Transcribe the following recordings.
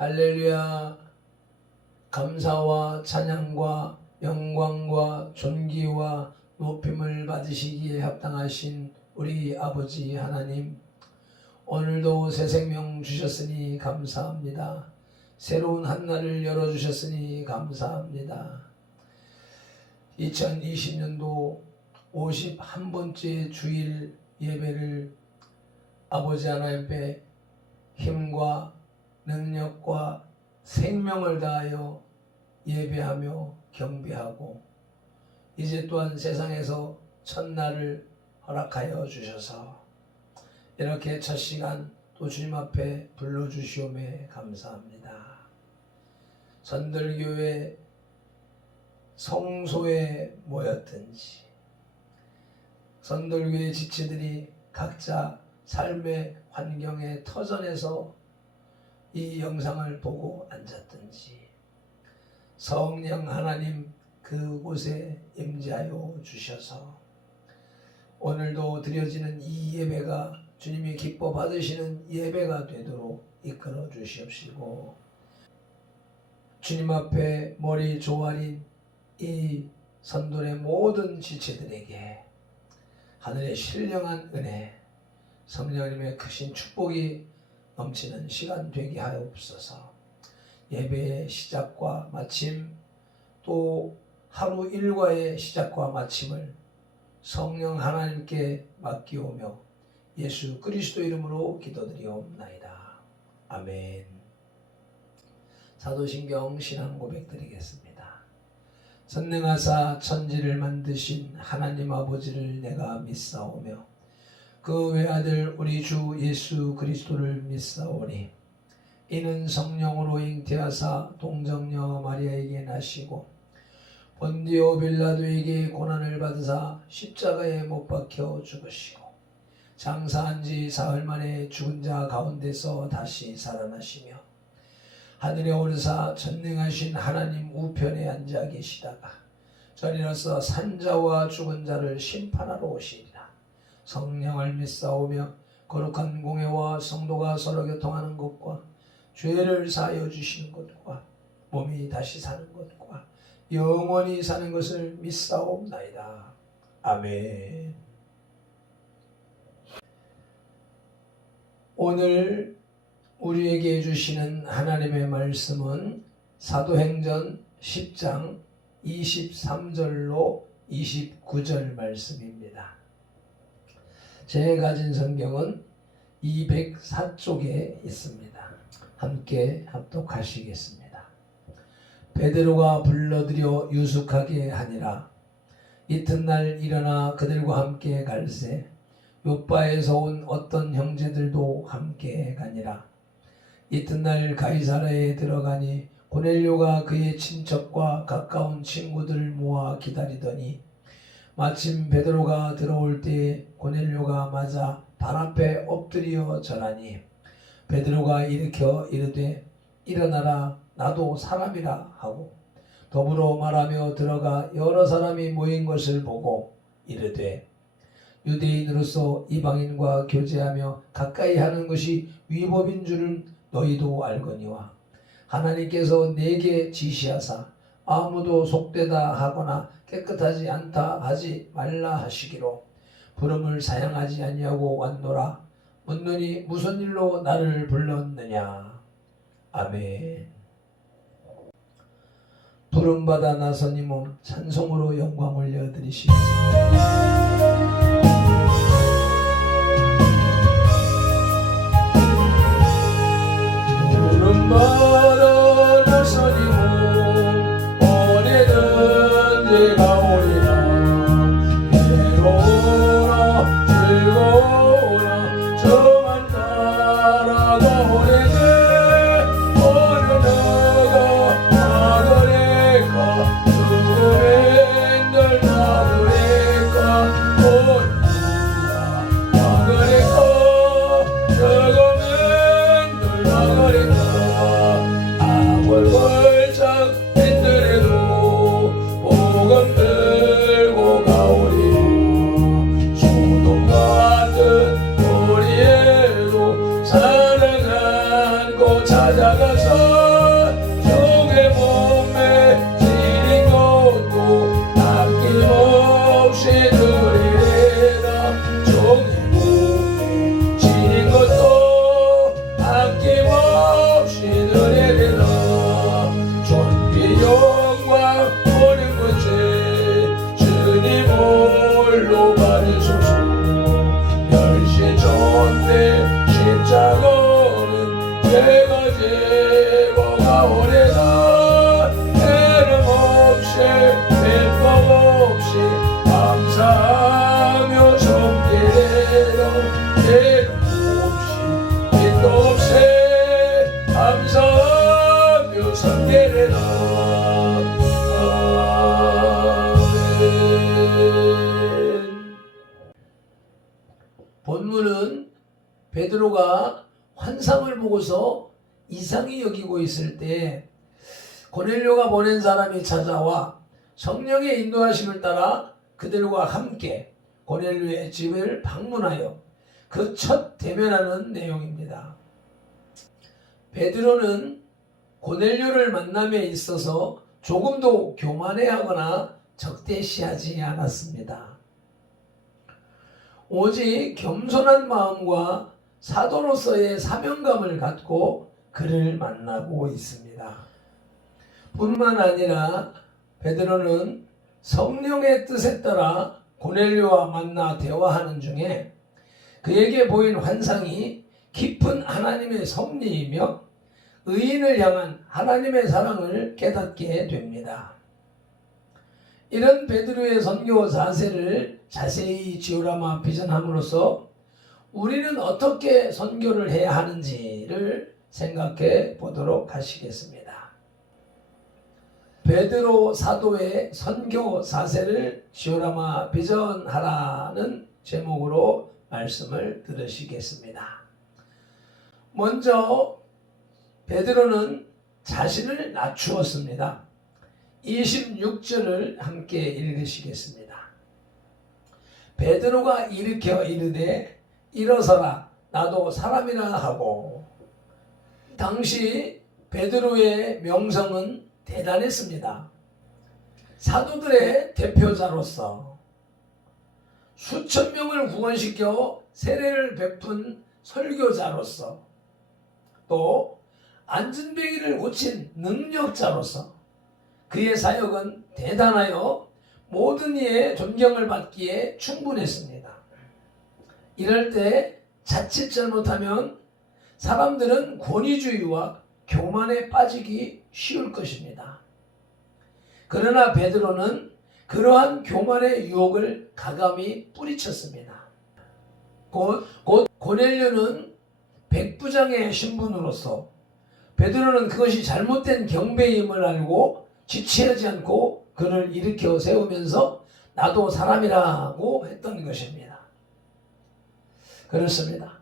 할렐루야. 감사와 찬양과 영광과 존귀와 높임을 받으시기에 합당하신 우리 아버지 하나님, 오늘도 새 생명 주셨으니 감사합니다. 새로운 한날을 열어주셨으니 감사합니다. 2020년도 51번째 주일 예배를 아버지 하나님께 힘과 능력과 생명을 다하여 예배하며 경배하고, 이제 또한 세상에서 첫날을 허락하여 주셔서 이렇게 첫 시간 또 주님 앞에 불러주시오매 감사합니다. 선들교회 성소에 모였든지, 선들교회 지체들이 각자 삶의 환경의 터전에서 이 영상을 보고 앉았든지, 성령 하나님 그곳에 임재하여 주셔서 오늘도 드려지는 이 예배가 주님이 기뻐 받으시는 예배가 되도록 이끌어 주시옵시고, 주님 앞에 머리 조아린 이 선돌의 모든 지체들에게 하늘의 신령한 은혜, 성령님의 크신 축복이 넘치는 시간 되게 하옵소서. 예배의 시작과 마침, 또 하루 일과의 시작과 마침을 성령 하나님께 맡기오며 예수 그리스도 이름으로 기도드리옵나이다. 아멘. 사도신경 신앙 고백 드리겠습니다. 선능하사 천지를 만드신 하나님 아버지를 내가 믿사오며 그 외아들 우리 주 예수 그리스도를 믿사오니, 이는 성령으로 잉태하사 동정녀 마리아에게 나시고 본디오 빌라도에게 고난을 받으사 십자가에 못 박혀 죽으시고 장사한 지 사흘 만에 죽은 자 가운데서 다시 살아나시며 하늘에 오르사 전능하신 하나님 우편에 앉아 계시다가 저리로서 산자와 죽은 자를 심판하러 오시리라. 성령을 믿사오며 거룩한 공회와 성도가 서로 교통하는 것과 죄를 사하여 주시는 것과 몸이 다시 사는 것과 영원히 사는 것을 믿사옵나이다. 아멘. 오늘 우리에게 주시는 하나님의 말씀은 사도행전 10장 23절로 29절 말씀입니다. 제가 가진 성경은 204쪽에 있습니다. 함께 합독하시겠습니다. 베드로가 불러들여 유숙하게 하니라. 이튿날 일어나 그들과 함께 갈새 요빠에서 온 어떤 형제들도 함께 가니라. 이튿날 가이사라에 들어가니 고넬료가 그의 친척과 가까운 친구들을 모아 기다리더니, 마침 베드로가 들어올 때에 고넬료가 맞아 발 앞에 엎드려 절하니 베드로가 일으켜 이르되 일어나라, 나도 사람이라 하고 더불어 말하며 들어가 여러 사람이 모인 것을 보고 이르되, 유대인으로서 이방인과 교제하며 가까이 하는 것이 위법인 줄은 너희도 알거니와 하나님께서 내게 지시하사 아무도 속되다 하거나 깨끗하지 않다 하지 말라 하시기로 부름을 사양하지 아니하고 왔노라. 묻노니 무슨 일로 나를 불렀느냐. 아멘. 부름받아 나선 이 몸 찬송으로 영광 올려드리시겠습니다. 부름받아 나선 이 몸 어디든지 가오리라. 괴로우나 즐거우나 저만 따라가 오리니 어느 나가 나더니까 죽음의 날 나더니까 찾아가서 종의 몸에 지린 것도 아낌없이 드리라. 종의 몸에 지린 것도 아낌없이 드리라. 존귀 영광 모든 것에 주님 홀로 받으소서. 멸시 존대 십자가는 제가 지고 가오리라. 애름 없이 빈법 없이 감사하며 섬기리라. 애름 없이 빈도 없이 감사하며 섬기리라. 아멘. 본문은 베드로가 환상을 보고서 이상히 여기고 있을 때 고넬료가 보낸 사람이 찾아와 성령의 인도하심을 따라 그들과 함께 고넬료의 집을 방문하여 그 첫 대면하는 내용입니다. 베드로는 고넬료를 만남에 있어서 조금도 교만해하거나 적대시하지 않았습니다. 오직 겸손한 마음과 사도로서의 사명감을 갖고 그를 만나고 있습니다. 뿐만 아니라 베드로는 성령의 뜻에 따라 고넬료와 만나 대화하는 중에 그에게 보인 환상이 깊은 하나님의 섭리이며 의인을 향한 하나님의 사랑을 깨닫게 됩니다. 이런 베드로의 선교 자세를 자세히 지오라마 비전함으로써 우리는 어떻게 선교를 해야 하는지를 생각해 보도록 하시겠습니다. 베드로 사도의 선교 자세를 지오라마 비전하라는 제목으로 말씀을 들으시겠습니다. 먼저 베드로는 자신을 낮추었습니다. 26절을 함께 읽으시겠습니다. 베드로가 일으켜 이르되 일어서라 나도 사람이라 하고. 당시 베드로의 명성은 대단했습니다. 사도들의 대표자로서 수천 명을 구원시켜 세례를 베푼 설교자로서 또 안전뱅이를 고친 능력자로서 그의 사역은 대단하여 모든 이의 존경을 받기에 충분했습니다. 이럴 때 자칫 잘못하면 사람들은 권위주의와 교만에 빠지기 쉬울 것입니다. 그러나 베드로는 그러한 교만의 유혹을 가감히 뿌리쳤습니다. 곧 고넬료는 백부장의 신분으로서 베드로는 그것이 잘못된 경배임을 알고 지체하지 않고 그를 일으켜 세우면서 나도 사람이라고 했던 것입니다. 그렇습니다.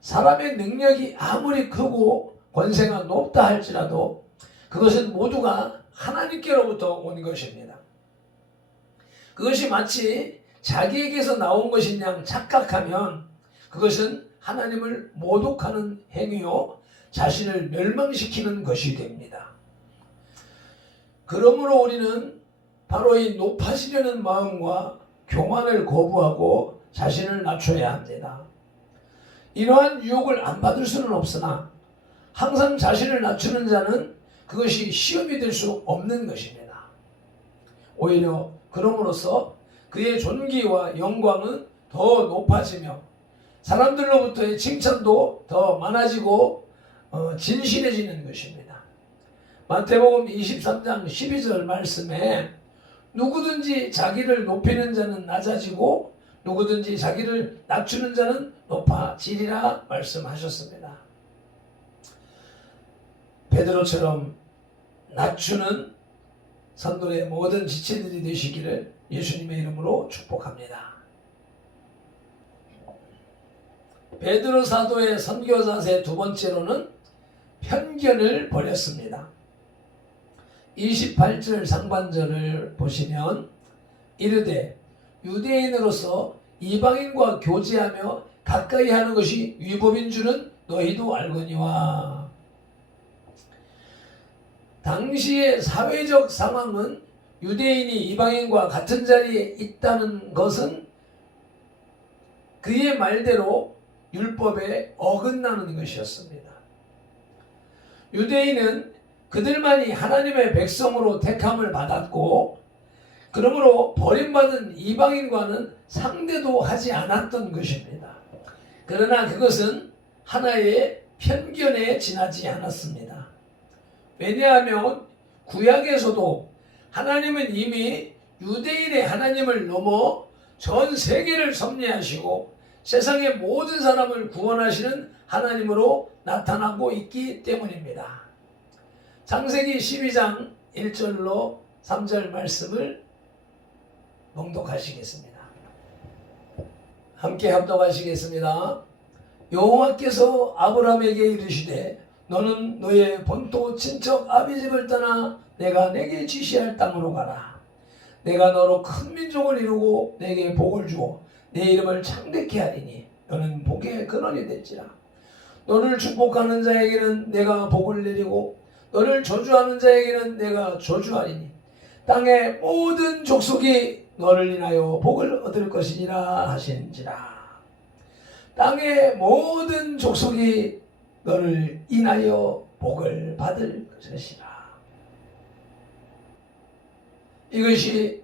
사람의 능력이 아무리 크고 권세가 높다 할지라도 그것은 모두가 하나님께로부터 온 것입니다. 그것이 마치 자기에게서 나온 것인 양 착각하면 그것은 하나님을 모독하는 행위요 자신을 멸망시키는 것이 됩니다. 그러므로 우리는 바로 이 높아지려는 마음과 교만을 거부하고 자신을 낮춰야 합니다. 이러한 유혹을 안 받을 수는 없으나 항상 자신을 낮추는 자는 그것이 시험이 될 수 없는 것입니다. 오히려 그럼으로써 그의 존귀와 영광은 더 높아지며 사람들로부터의 칭찬도 더 많아지고 진실해지는 것입니다. 마태복음 23장 12절 말씀에 누구든지 자기를 높이는 자는 낮아지고 누구든지 자기를 낮추는 자는 높아지리라 말씀하셨습니다. 베드로처럼 낮추는 성도의 모든 지체들이 되시기를 예수님의 이름으로 축복합니다. 베드로 사도의 선교 자세 두 번째로는 편견을 버렸습니다. 28절 상반절을 보시면 이르되 유대인으로서 이방인과 교제하며 가까이 하는 것이 위법인 줄은 너희도 알거니와. 당시의 사회적 상황은 유대인이 이방인과 같은 자리에 있다는 것은 그의 말대로 율법에 어긋나는 것이었습니다. 유대인은 그들만이 하나님의 백성으로 택함을 받았고, 그러므로 버림받은 이방인과는 상대도 하지 않았던 것입니다. 그러나 그것은 하나의 편견에 지나지 않았습니다. 왜냐하면 구약에서도 하나님은 이미 유대인의 하나님을 넘어 전 세계를 섭리하시고 세상의 모든 사람을 구원하시는 하나님으로 나타나고 있기 때문입니다. 창세기 12장 1절로 3절 말씀을 봉독하시겠습니다. 함께 합독하시겠습니다. 여호와께서 아브라함에게 이르시되 너는 너의 본토 친척 아비집을 떠나 내가 내게 지시할 땅으로 가라. 내가 너로 큰 민족을 이루고 내게 복을 주어 내 이름을 창대케 하리니 너는 복의 근원이 될지라. 너를 축복하는 자에게는 내가 복을 내리고 너를 저주하는 자에게는 내가 저주하리니 땅의 모든 족속이 너를 인하여 복을 얻을 것이니라 하신지라. 땅의 모든 족속이 너를 인하여 복을 받을 것이라. 이것이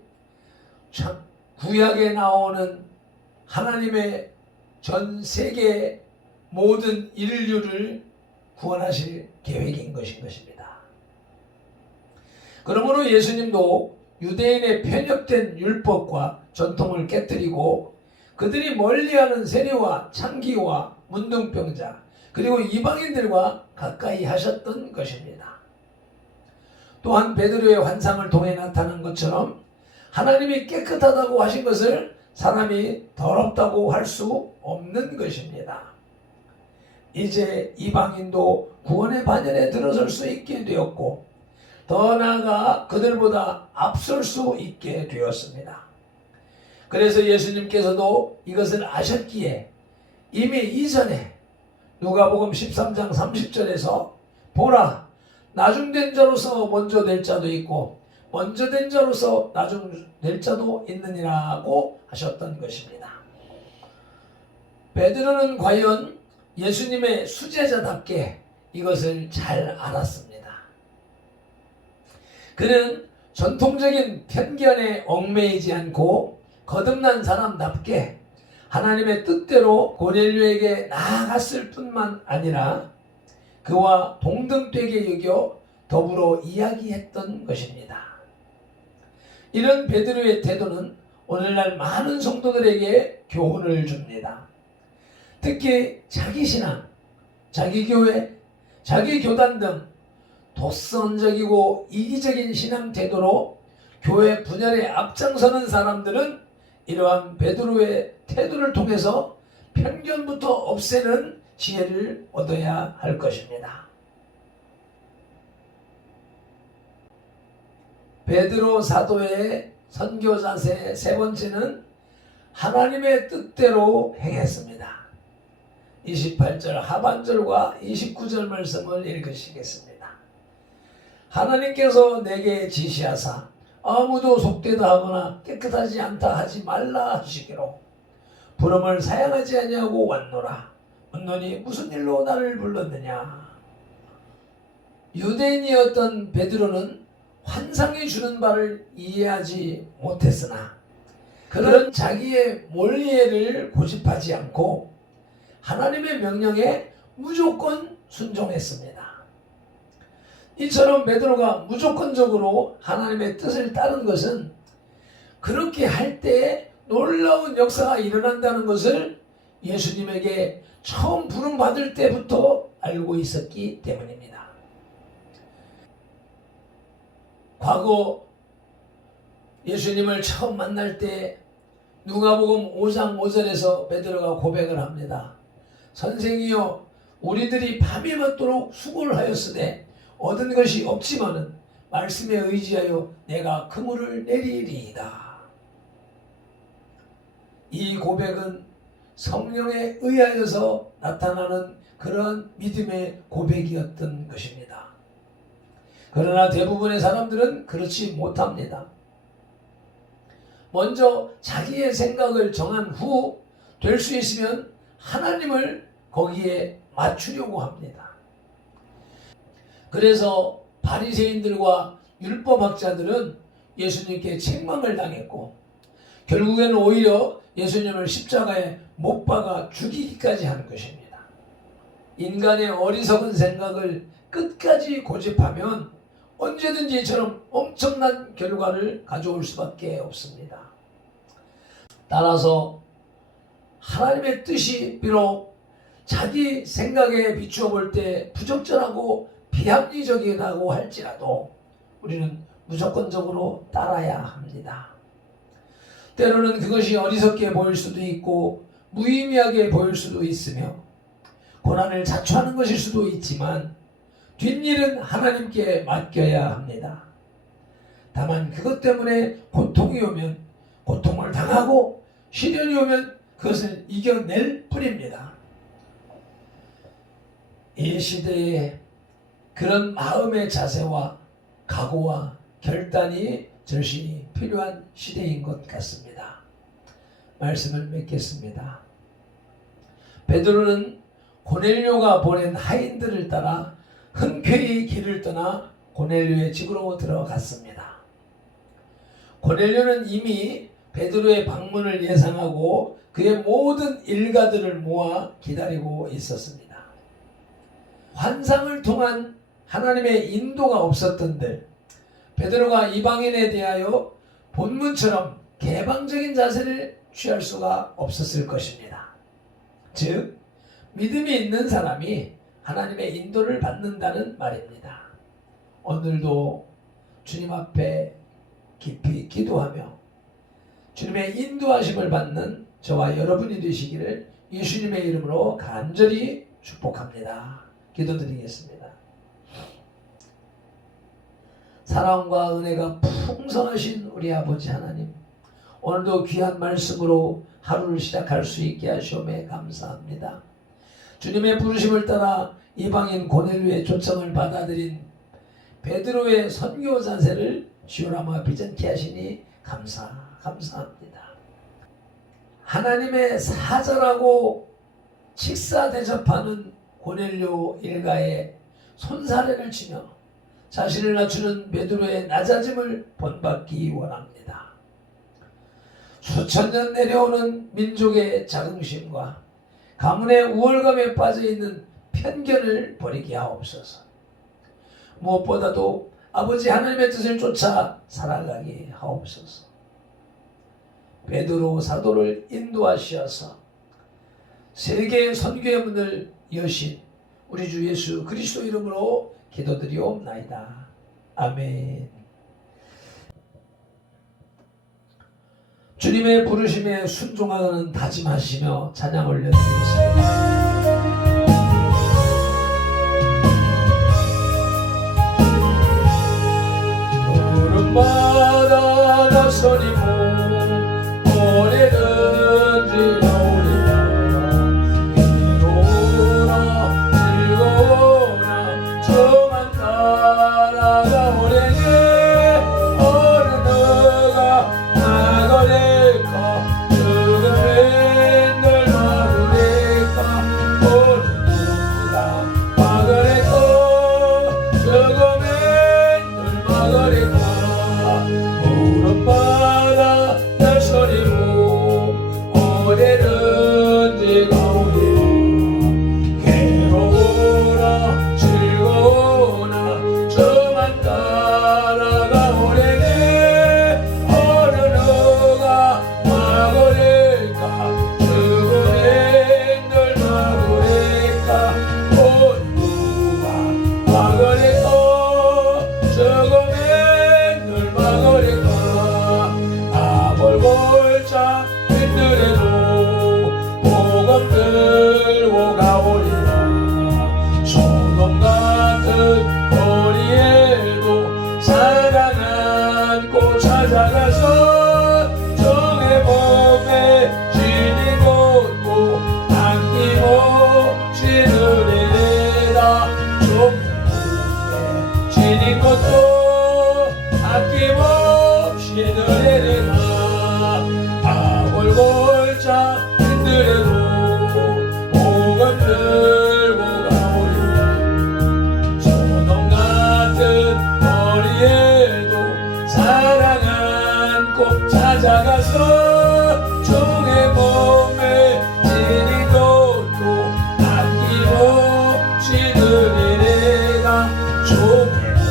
구약에 나오는 하나님의 전 세계 모든 인류를 구원하실 계획인 것입니다. 그러므로 예수님도 유대인의 편협된 율법과 전통을 깨뜨리고 그들이 멀리하는 세리와 창기와 문둥병자 그리고 이방인들과 가까이 하셨던 것입니다. 또한 베드로의 환상을 통해 나타난 것처럼 하나님이 깨끗하다고 하신 것을 사람이 더럽다고 할 수 없는 것입니다. 이제 이방인도 구원의 반열에 들어설 수 있게 되었고 더 나아가 그들보다 앞설 수 있게 되었습니다. 그래서 예수님께서도 이것을 아셨기에 이미 이전에 누가복음 13장 30절에서 보라 나중된 자로서 먼저 될 자도 있고 먼저 된 자로서 나중될 자도 있느니라고 하셨던 것입니다. 베드로는 과연 예수님의 수제자답게 이것을 잘 알았습니다. 그는 전통적인 편견에 얽매이지 않고 거듭난 사람답게 하나님의 뜻대로 고넬료에게 나아갔을 뿐만 아니라 그와 동등되게 여겨 더불어 이야기했던 것입니다. 이런 베드로의 태도는 오늘날 많은 성도들에게 교훈을 줍니다. 특히 자기 신앙, 자기 교회, 자기 교단 등 도선적이고 이기적인 신앙 태도로 교회 분열에 앞장서는 사람들은 이러한 베드로의 태도를 통해서 편견부터 없애는 지혜를 얻어야 할 것입니다. 베드로 사도의 선교 자세 세 번째는 하나님의 뜻대로 행했습니다. 28절 하반절과 29절 말씀을 읽으시겠습니다. 하나님께서 내게 지시하사 아무도 속되다 하거나 깨끗하지 않다 하지 말라 하시기로 부름을 사양하지 아니하고 왔노라. 너니 무슨 일로 나를 불렀느냐. 유대인이었던 베드로는 환상이 주는 바를 이해하지 못했으나 그런 자기의 몰이해를 고집하지 않고 하나님의 명령에 무조건 순종했습니다. 이처럼 베드로가 무조건적으로 하나님의 뜻을 따른 것은 그렇게 할 때 놀라운 역사가 일어난다는 것을 예수님에게 처음 부름받을 때부터 알고 있었기 때문입니다. 과거 예수님을 처음 만날 때 누가복음 5장 5절에서 베드로가 고백을 합니다. 선생이여 우리들이 밤이 맞도록 수고를 하였으되 얻은 것이 없지만은 말씀에 의지하여 내가 그물을 내리리이다. 이 고백은 성령에 의하여서 나타나는 그러한 믿음의 고백이었던 것입니다. 그러나 대부분의 사람들은 그렇지 못합니다. 먼저 자기의 생각을 정한 후 될 수 있으면 하나님을 거기에 맞추려고 합니다. 그래서 바리새인들과 율법학자들은 예수님께 책망을 당했고 결국에는 오히려 예수님을 십자가에 못 박아 죽이기까지 하는 것입니다. 인간의 어리석은 생각을 끝까지 고집하면 언제든지 이처럼 엄청난 결과를 가져올 수밖에 없습니다. 따라서 하나님의 뜻이 비록 자기 생각에 비추어 볼 때 부적절하고 비합리적이라고 할지라도 우리는 무조건적으로 따라야 합니다. 때로는 그것이 어리석게 보일 수도 있고 무의미하게 보일 수도 있으며 고난을 자초하는 것일 수도 있지만 뒷일은 하나님께 맡겨야 합니다. 다만 그것 때문에 고통이 오면 고통을 당하고 시련이 오면 그것을 이겨낼 뿐입니다. 이 시대에 그런 마음의 자세와 각오와 결단이 절실히 필요한 시대인 것 같습니다. 말씀을 맺겠습니다. 베드로는 고넬료가 보낸 하인들을 따라 흔쾌히 길을 떠나 고넬료의 집으로 들어갔습니다. 고넬료는 이미 베드로의 방문을 예상하고 그의 모든 일가들을 모아 기다리고 있었습니다. 환상을 통한 하나님의 인도가 없었던들 베드로가 이방인에 대하여 본문처럼 개방적인 자세를 취할 수가 없었을 것입니다. 즉 믿음이 있는 사람이 하나님의 인도를 받는다는 말입니다. 오늘도 주님 앞에 깊이 기도하며 주님의 인도하심을 받는 저와 여러분이 되시기를 예수님의 이름으로 간절히 축복합니다. 기도드리겠습니다. 사랑과 은혜가 풍성하신 우리 아버지 하나님, 오늘도 귀한 말씀으로 하루를 시작할 수 있게 하시오매 감사합니다. 주님의 부르심을 따라 이방인 고넬료의 초청을 받아들인 베드로의 선교 자세를 시오라마 비전케 하시니 감사합니다. 하나님의 사자라고 식사 대접하는 고넬료 일가에 손사래를 치며 자신을 낮추는 베드로의 낮아짐을 본받기 원합니다. 수천 년 내려오는 민족의 자긍심과 가문의 우월감에 빠져있는 편견을 버리게 하옵소서. 무엇보다도 아버지 하나님의 뜻을 쫓아 살아가게 하옵소서. 베드로 사도를 인도하시어서 세계 선교의 문을 여신 우리 주 예수 그리스도 이름으로 기도드리옵나이다. 아멘. 주님의 부르심에 순종하는 다짐하시며 찬양 올려드리겠습니다. 마다 나서리고 오래든지 나오리라. 이로나 즐거우나 저만 나라가 오래게 어느 너가 나거릴까. 죽음의 널 막으릴까. 것도 아낌없이 드리리라. 아골골짝 힘들어도 복음 들고 가오리. 소돔 같은 거리에도 사랑 안고 찾아가서 종의 몸에 지리도도 아낌없이 드리리라. 종의 몸에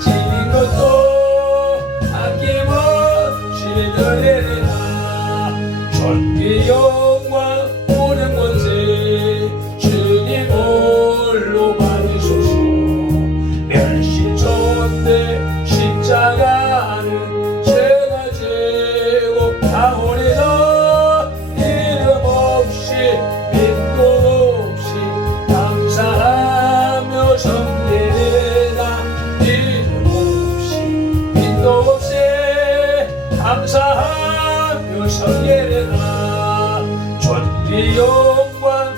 지린 것도 아낌없이 드리리라. 전기 영광 모든 권세 주님 홀로 받으소서. 멸시촌대 십자가는 죄가 지고 다오리라. 이름 없이 믿고 없이 감사하며 섬기리라. 이름 없이 믿고 없이 감사하며 섬기리라. 전기 영광